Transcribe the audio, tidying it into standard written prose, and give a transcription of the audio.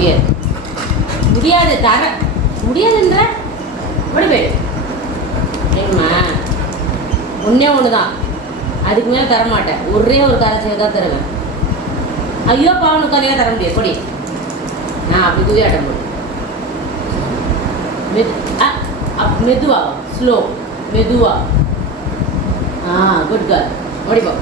முடியாது முடியாது தர முடியாதுன்ற ஓடி போய் ஏங்கம்மா ஒன்றே ஒன்று தான், அதுக்கு மேலே தரமாட்டேன். ஒரே ஒரு காரை தான் தருவேன். ஐயோ பாவன் உட்காந்தே தர முடியாது. கொடி நான் அப்படி குதியாட்டம் போடு. மெதுவா ஸ்லோ மெதுவா. Good girl. ஓடிப்போ.